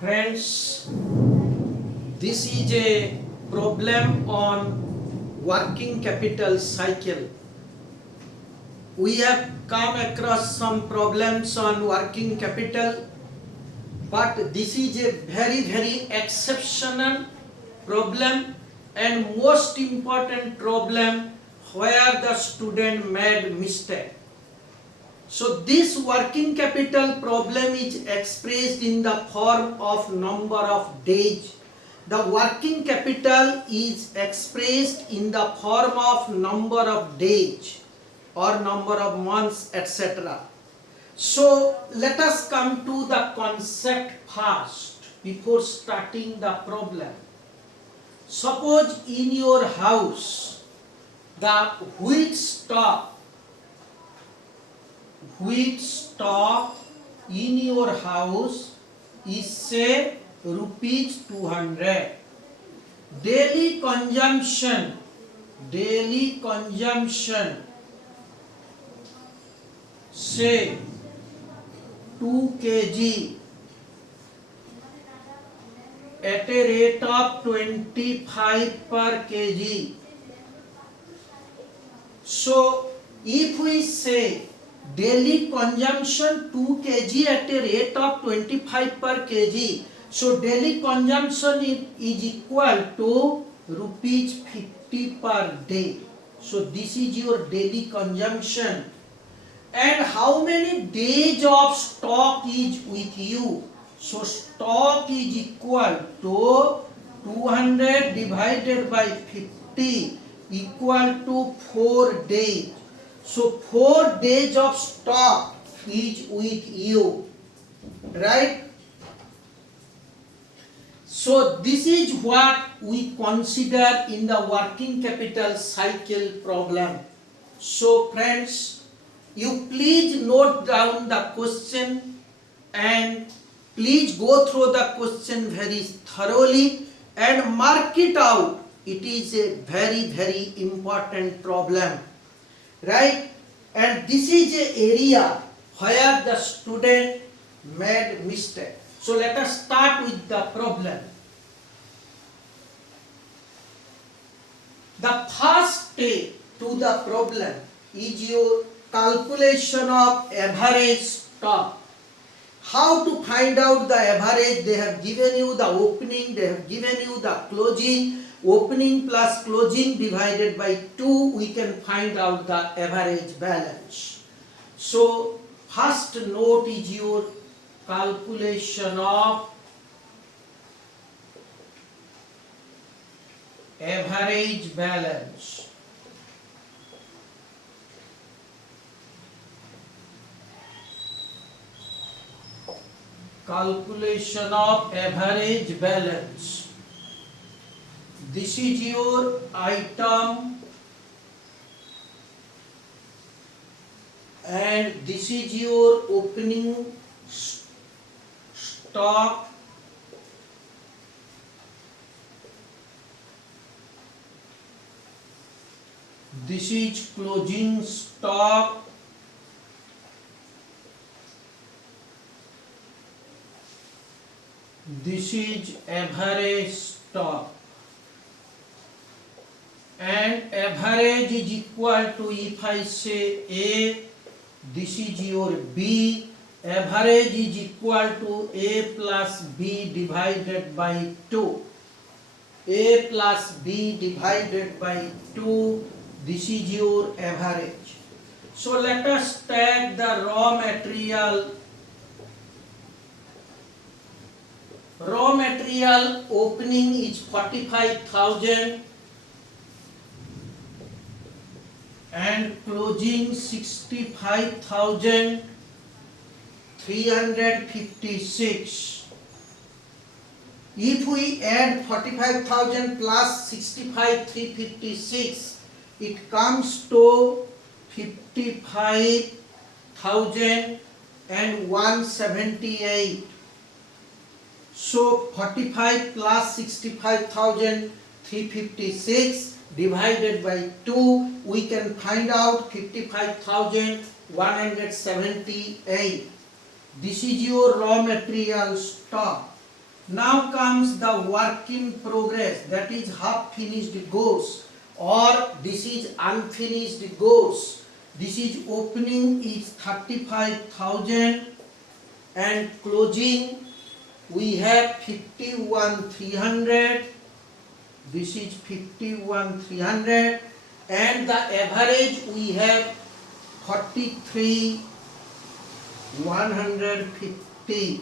Friends, this is a problem on working capital cycle. We have come across some problems on working capital, but this is a very exceptional problem and most important problem where the student made mistake. So this working capital problem is expressed in the form of number of days. The working capital is expressed in the form of number of days or number of months, etc. So let us come to the concept first before starting the problem. Suppose in your house the wheat stock in your house is say rupees 200. Daily consumption say 2 kg at a rate of 25 per kg. So if we say daily consumption 2 kg at a rate of 25 per kg, so daily consumption is equal to rupees 50 per day. So this is your daily consumption. And how many days of stock is with you? So stock is equal to 200 divided by 50 equal to 4 days. So 4 days of stock is with you, right? So this is what we consider in the working capital cycle problem. So friends, you please note down the question and please go through the question very thoroughly and mark it out. It is a very important problem, right? And this is an area where the student made mistake. So let us start with the problem. The first step to the problem is your calculation of average stock. How to find out the average? They have given you the opening, they have given you the closing. Opening plus closing divided by 2, we can find out the average balance. So first note is your calculation of average balance. Calculation of average balance. This is your item and this is your opening stock this is closing stock this is average stock. And average is equal to, if I say A, this is your B, average is equal to A plus B divided by 2. A plus B divided by 2, this is your average. So let us take the raw material. Raw material opening is 45,000. And closing 65,356. If we add 45,000 plus 65,356, it comes to 55,178. So 45 plus 65,356 divided by 2, we can find out 55,178. This is your raw material stock. Now comes the work in progress, that is half finished goods, or this is unfinished goods. This is opening is 35,000 and closing we have 51,300. This is 51,300 and the average we have 43,150.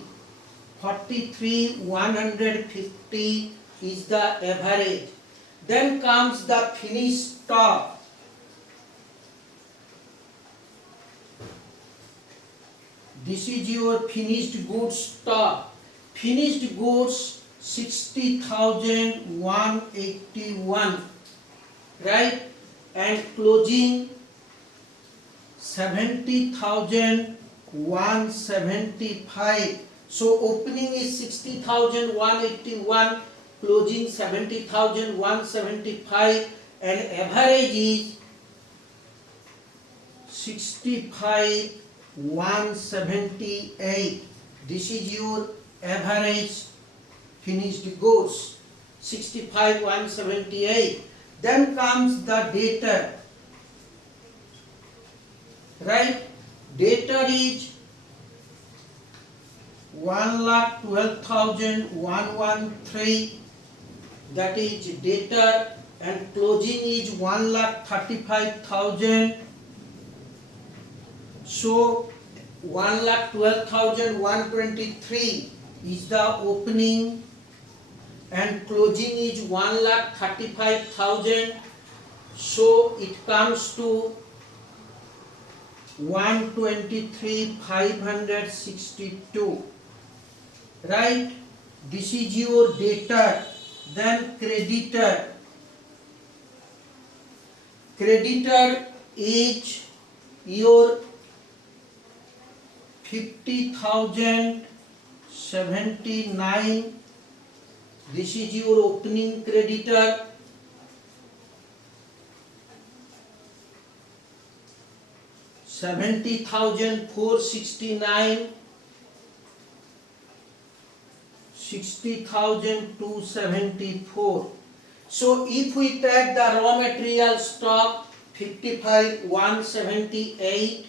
43,150 is the average. Then comes the finished stock. This is your finished goods stock. Finished goods 60,181, right? And closing 70,175. So opening is 60,181, closing 70,175, and average is 65,178. This is your average finished goods, 65,178. Then comes the debtor, right? Debtor is 1,12,113, that is debtor, and closing is 1,35,000. So 1,12,123 is the opening and closing is 1,35,000. So it comes to 123,562, right? This is your debtor. Then creditor. Creditor is your 50,079. This is your opening creditor. $70,469, 60,274. So if we take the raw material stock 55,178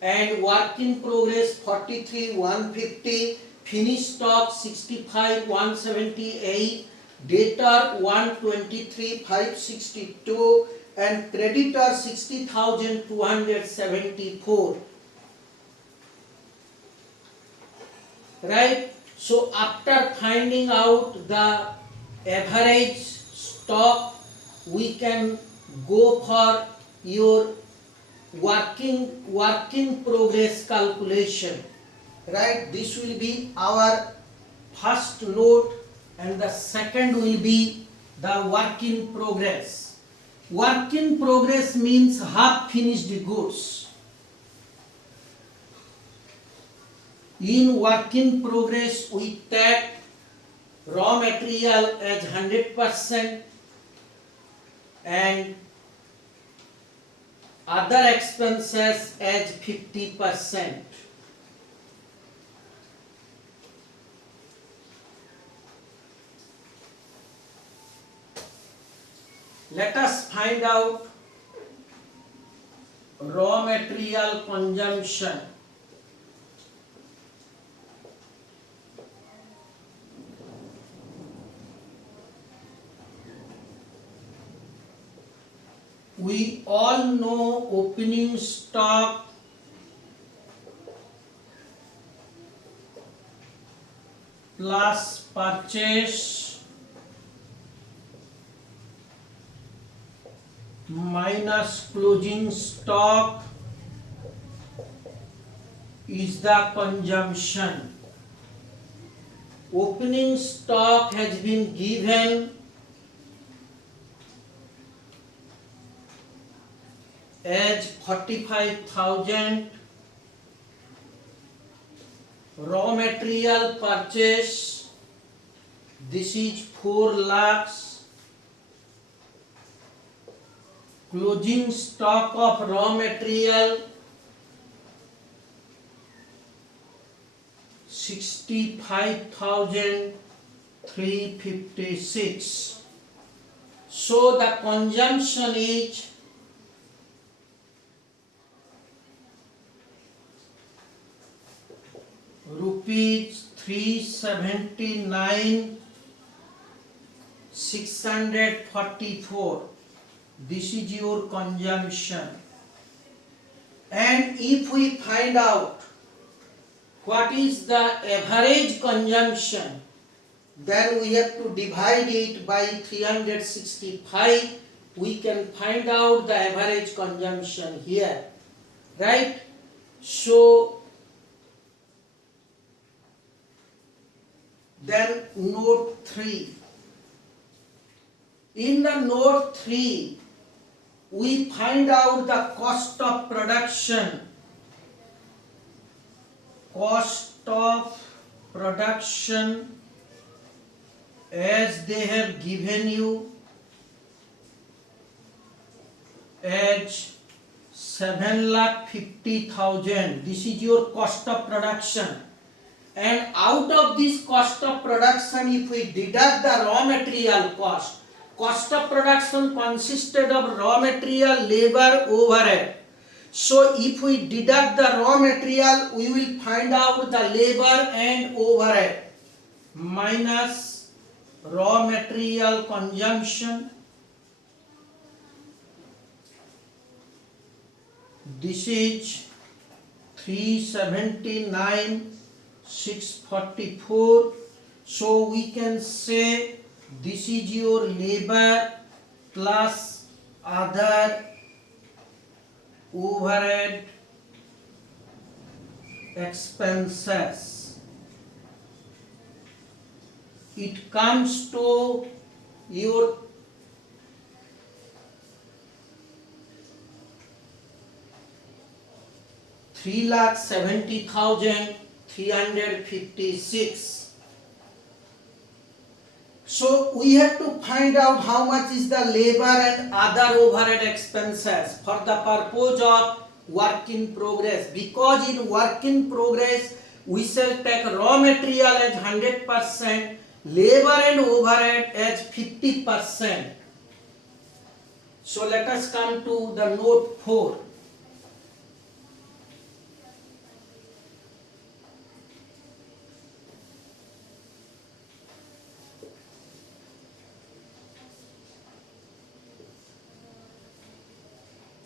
and work in progress 43,150, finished stock 65,178, debtor 123,562 and creditor 60,274, right? So after finding out the average stock, we can go for your work in progress calculation, right? This will be our first note and the second will be the work in progress. Work in progress means half finished goods. In work in progress we take raw material as 100% and other expenses as 50%. Let us find out raw material consumption. We all know opening stock plus purchase minus closing stock is the consumption. Opening stock has been given as 45,000, raw material purchase, this is 4 lakhs, closing stock of raw material 65,000 356. So the consumption is rupees 379 644. This is your consumption. And if we find out what is the average consumption, then we have to divide it by 365. We can find out the average consumption here, right? So then note 3. In the note 3, we find out the cost of production. Cost of production as they have given you as 7,50,000. This is your cost of production. And out of this cost of production, if we deduct the raw material cost, cost of production consisted of raw material, labor, overhead. So if we deduct the raw material, we will find out the labor and overhead minus raw material consumption. This is 379 644. So we can say this is your labor plus other overhead expenses. It comes to your 3,70,356. So we have to find out how much is the labor and other overhead expenses for the purpose of work in progress. Because in work in progress, we shall take raw material as 100%, labor and overhead as 50%. So let us come to the note 4.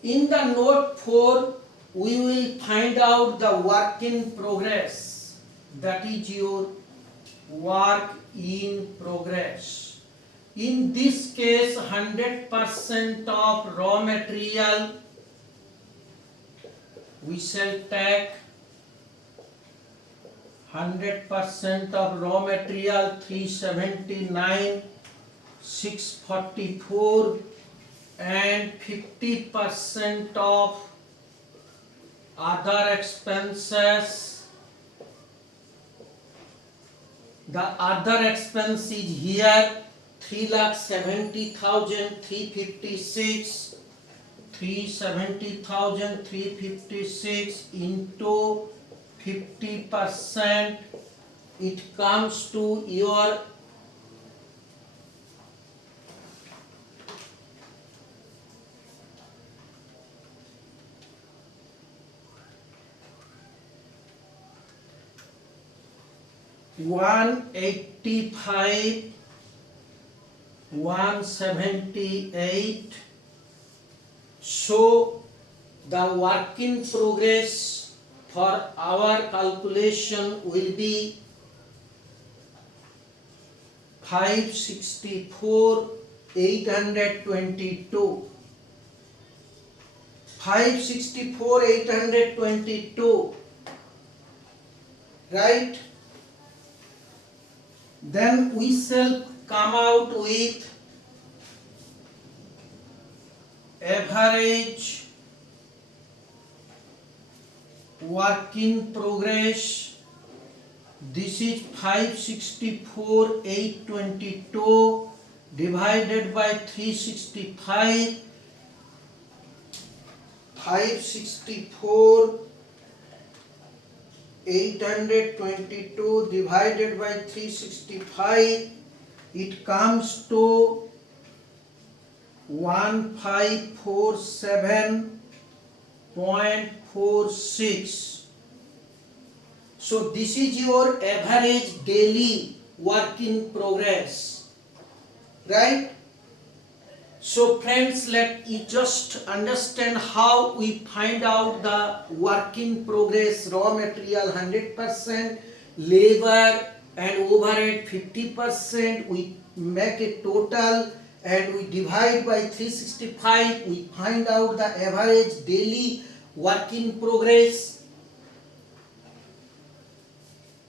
In the note 4, we will find out the work in progress. That is your work in progress. In this case, 100% of raw material, we shall take 100% of raw material, 379 644, and 50% of other expenses. The other expense is here 3,70,356. 370,356 into 50%. It comes to your 185, 178. So the work in progress for our calculation will be 564 822. 564 822, right? Then we shall come out with average work in progress. This is 564 822 divided by 365. 564 822 divided by 365 it comes to 1547.46. So this is your average daily work in progress, right? So friends, let me just understand how we find out the work in progress. Raw material 100%, labor and overhead 50%. We make a total and we divide by 365. We find out the average daily work in progress.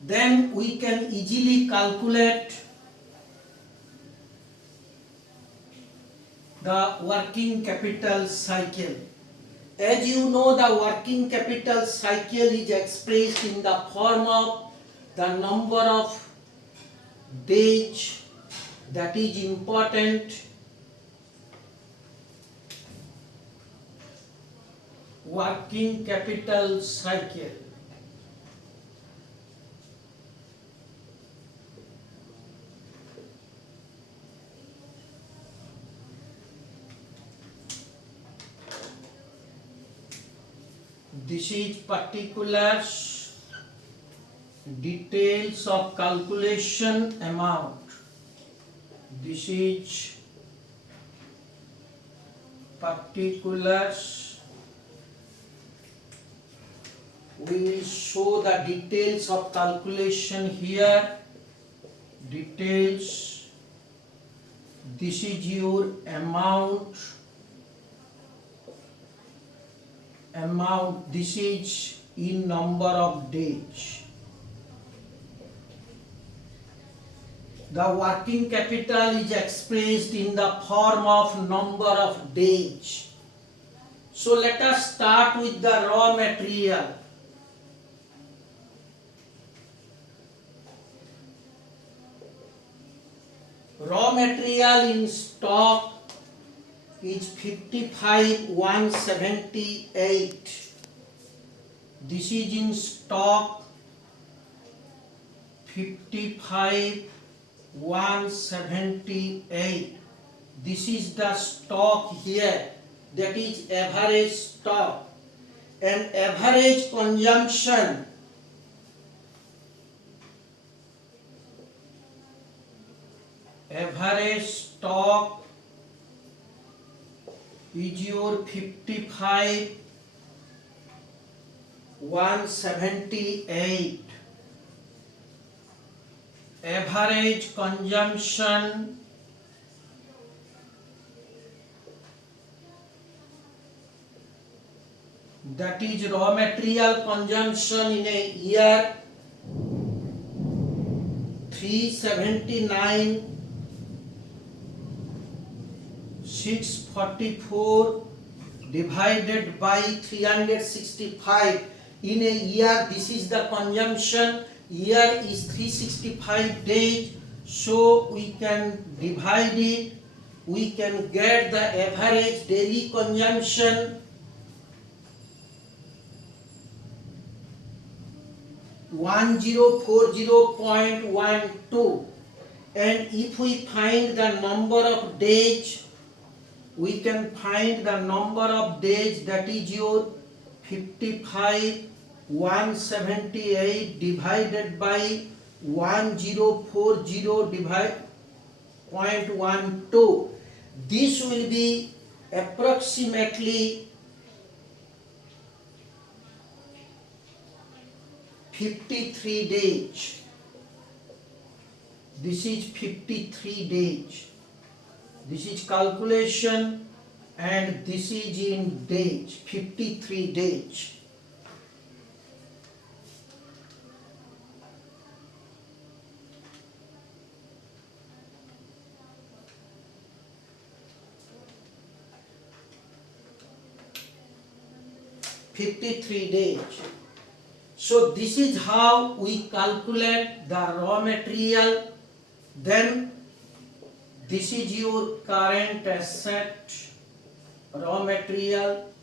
Then we can easily calculate the working capital cycle. As you know, the working capital cycle is expressed in the form of the number of days, that is important. Working capital cycle. This is particulars, details of calculation amount. This is particulars. We will show the details of calculation here. Details. This is your amount. This is in number of days. The working capital is expressed in the form of number of days. So let us start with the raw material. Raw material in stock is 55,178. This is in stock 55,178. This is the stock here, that is average stock. And average consumption stock is your 55,178. Average consumption that is raw material consumption in a year 379,644 divided by 365. In a year, this is the consumption. Year is 365 days, so we can divide it. We can get the average daily consumption. 1040.12. And if we find the number of days, we can find the number of days, that is your 55,178 divided by 1040 divide 0.12. This will be approximately 53 days. This is 53 days. This is calculation and this is in days, 53 days. So this is how we calculate the raw material. Then this is your current asset, raw material.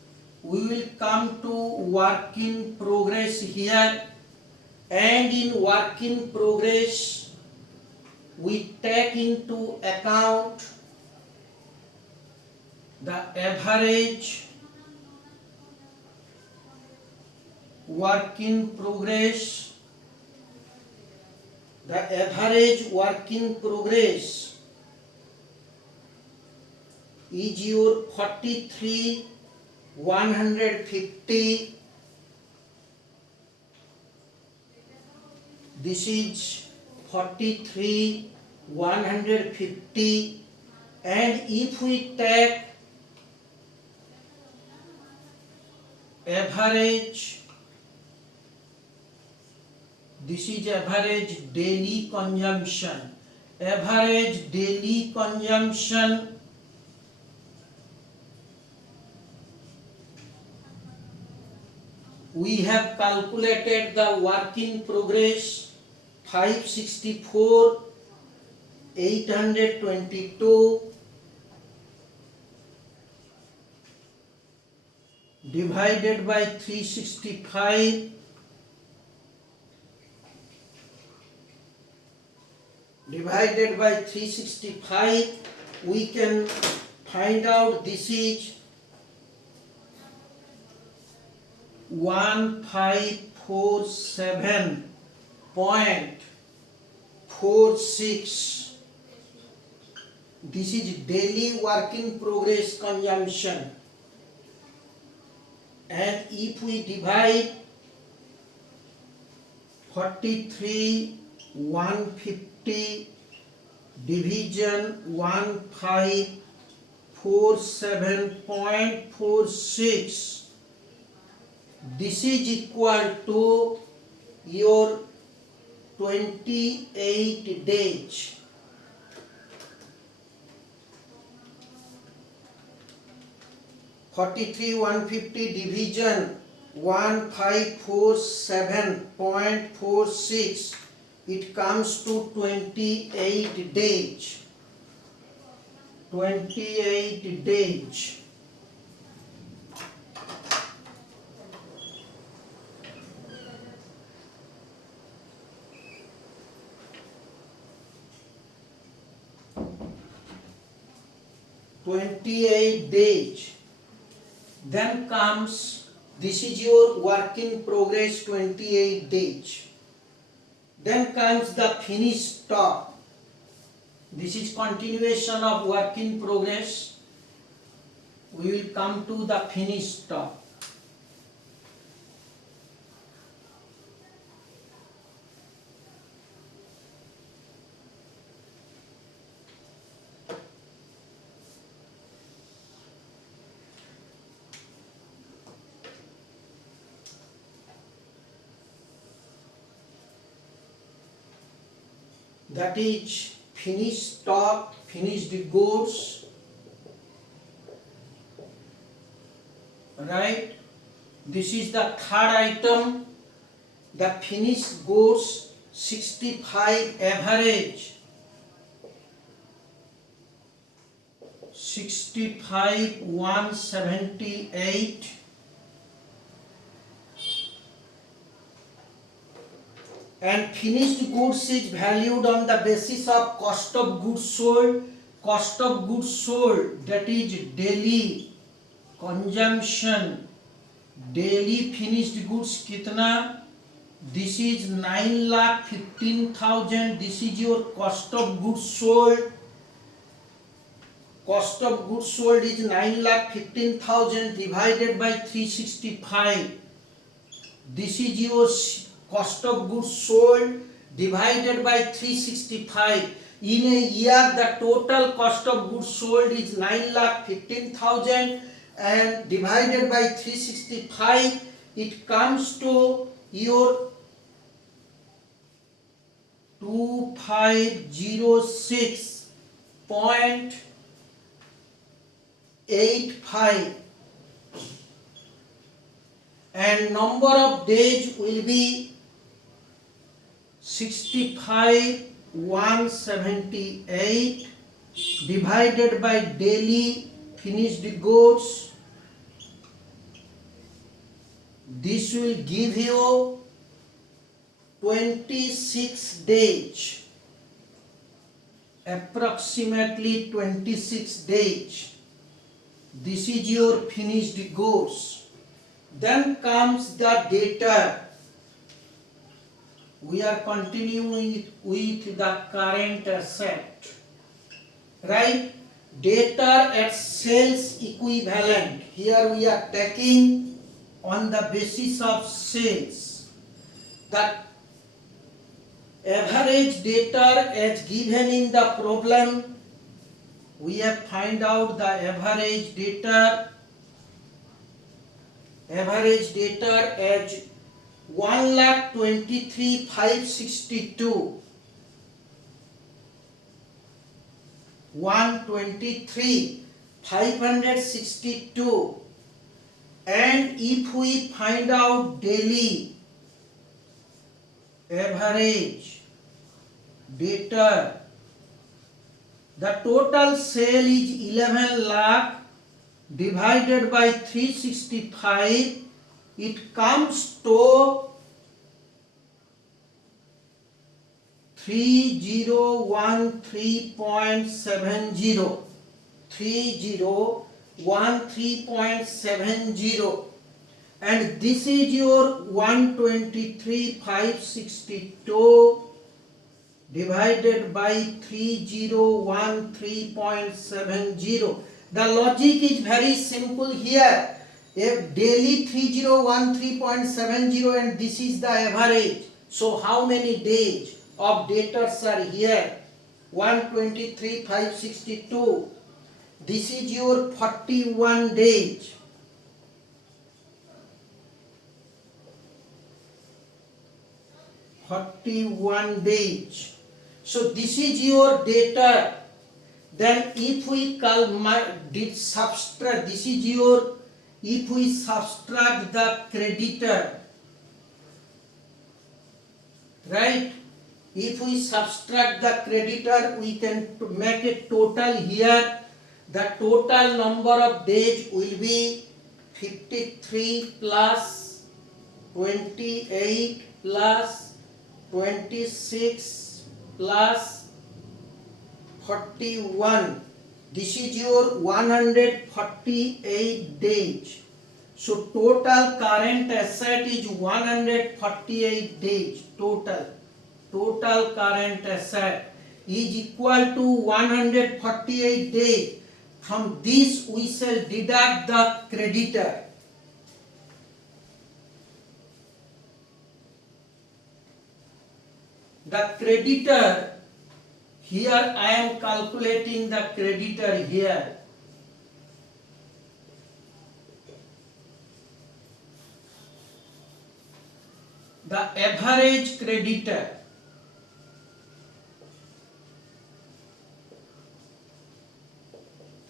We will come to work in progress here, and in work in progress we take into account the average work in progress. The average work in progress is your 43,150. This is 43,150, and if we take average, this is average daily consumption. Average daily consumption we have calculated the work in progress 564, 822 divided by 365 divided by 365, we can find out this is 1547.46. This is daily work in progress consumption, and if we divide 43,150 division 1547.46, this is equal to your 28 days. 43,150 division 1547.46, it comes to 28 days. 28 days. Then comes, this is your work in progress 28 days. Then comes the finished stock. This is continuation of work in progress. We will come to the finished stock. That is finished stock, finished goods, right? This is the third item, the finished goods 65 average, 65,178, and finished goods is valued on the basis of cost of goods sold. Cost of goods sold, that is daily consumption. Daily finished goods kitna? This is 9,15,000. This is your cost of goods sold. Cost of goods sold is 9,15,000 divided by 365. This is your cost of goods sold divided by 365. In a year, the total cost of goods sold is 9,15,000, and divided by 365, it comes to your 2506.85, and number of days will be 65,178 divided by daily finished goods. This will give you 26 days. approximately 26 days. This is your finished goods. Then comes the debtor. We are continuing with the current asset, right? Debtor at sales equivalent. Here we are taking on the basis of sales. The average debtor as given in the problem, we have find out the average debtor as 1,23,562. 123,562. And if we find out daily average debtor, the total sale is 11 lakh divided by 365, it comes to 3013.70. 3013.70. And this is your 123,562 divided by 3013.70. The logic is very simple here. If daily 3013.70 and this is the average, so how many days of debtors are here? 123,562. This is your 41 days. So this is your debtor. Then if we subtract, this is your, if we subtract the creditor, right? If we subtract the creditor, we can make a total here. The total number of days will be 53 plus 28 plus 26 plus 41. This is your 148 days. So total current asset is 148 days. Total current asset is equal to 148 days. From this we shall deduct the creditor. The creditor, here I am calculating the creditor here. The average creditor.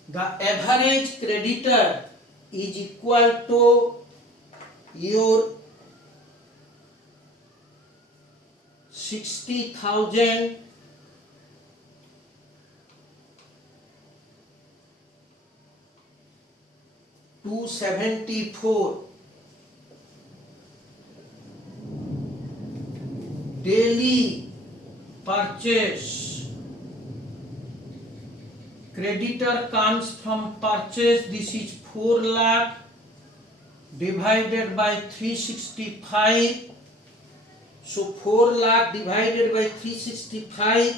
The average creditor is equal to your 60,000 274 daily purchase. Creditor comes from purchase. This is 4 lakh divided by 365. So 4 lakh divided by 365,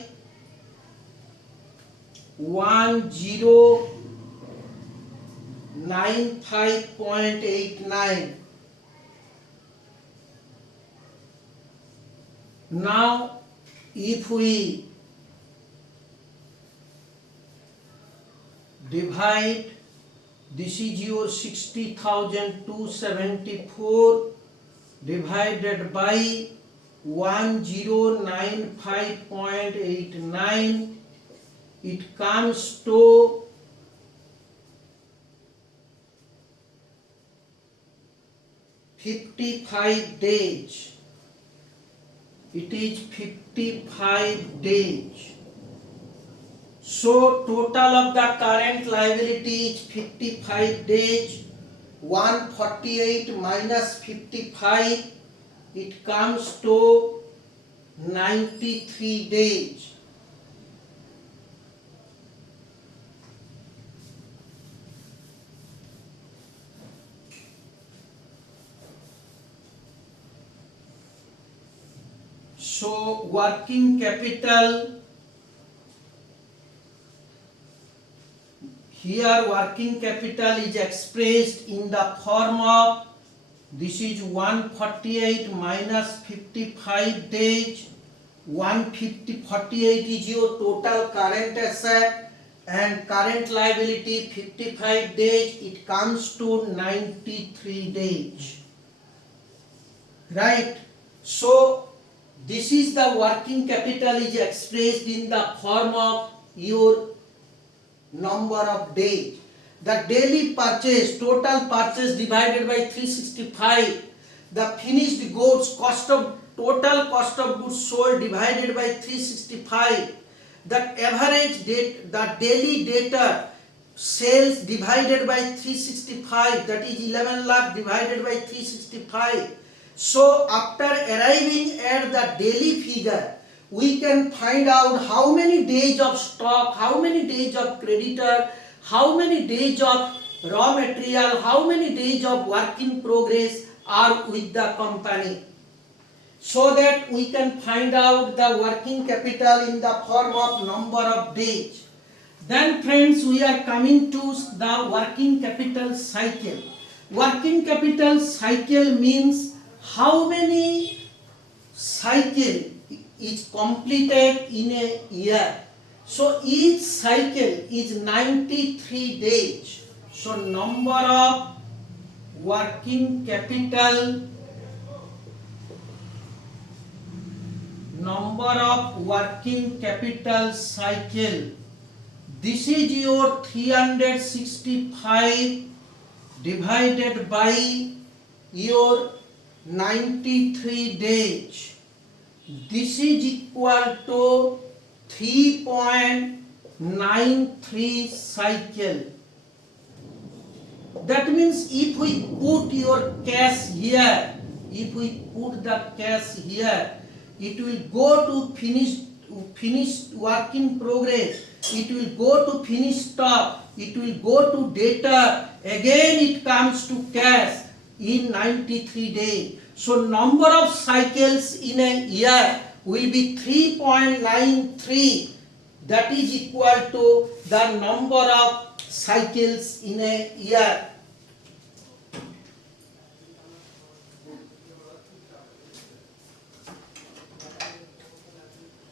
1095.89. Now if we divide, this is your 60,274 divided by 1095.89, it comes to 55 days. It is 55 days. So total of the current liability is 55 days. 148 minus 55, it comes to 93 days. So working capital, here working capital is expressed in the form of, this is 148 minus 55 days. 148 is your total current asset and current liability 55 days, it comes to 93 days, right? So this is the working capital is expressed in the form of your number of days. The daily purchase, total purchase divided by 365, the finished goods cost of, total cost of goods sold divided by 365, the average date, the daily data sales divided by 365, that is 11 lakh divided by 365. So after arriving at the daily figure, we can find out how many days of stock, how many days of creditor, how many days of raw material, how many days of work in progress are with the company. So that we can find out the working capital in the form of number of days. Then friends, we are coming to the working capital cycle. Working capital cycle means how many cycle is completed in a year. So each cycle is 93 days. So number of working capital, cycle, this is your 365 divided by your 93 days. This is equal to 3.93 cycle. That means if we put your cash here, if we put the cash here, it will go to finished work in progress, it will go to finished stock, it will go to debtor, again it comes to cash in 93 days. So number of cycles in a year will be 3.93, that is equal to the number of cycles in a year.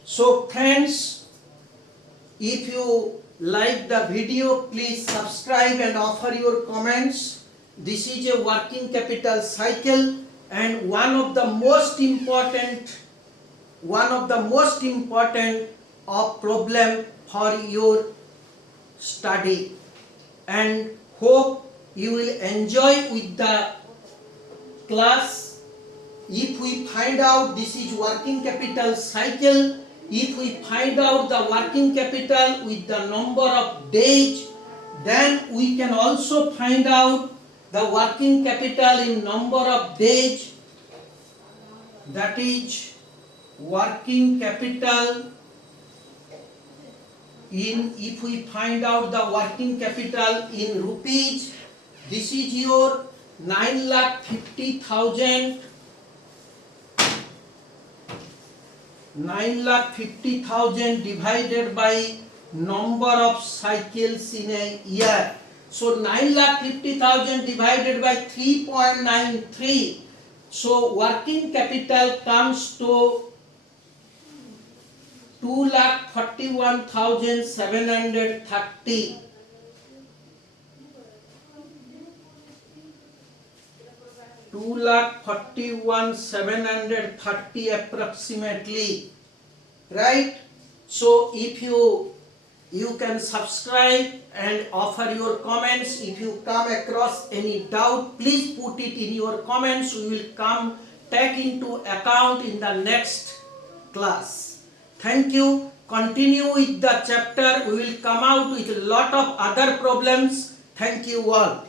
So friends, if you like the video, please subscribe and offer your comments. This is a working capital cycle and one of the most important of problem for your study, and hope you will enjoy with the class. If we find out this is working capital cycle, if we find out the working capital with the number of days, then we can also find out the working capital in number of days, that is working capital in, if we find out the working capital in rupees, this is your 9,50,000. 9,50,000 divided by number of cycles in a year. So 9,50,000 divided by 3.93. So working capital comes to 2,41,730. 2,41,730 approximately, right? So if you can subscribe and offer your comments. If you come across any doubt, please put it in your comments. We will come take into account in the next class. Thank you. Continue with the chapter. We will come out with a lot of other problems. Thank you all.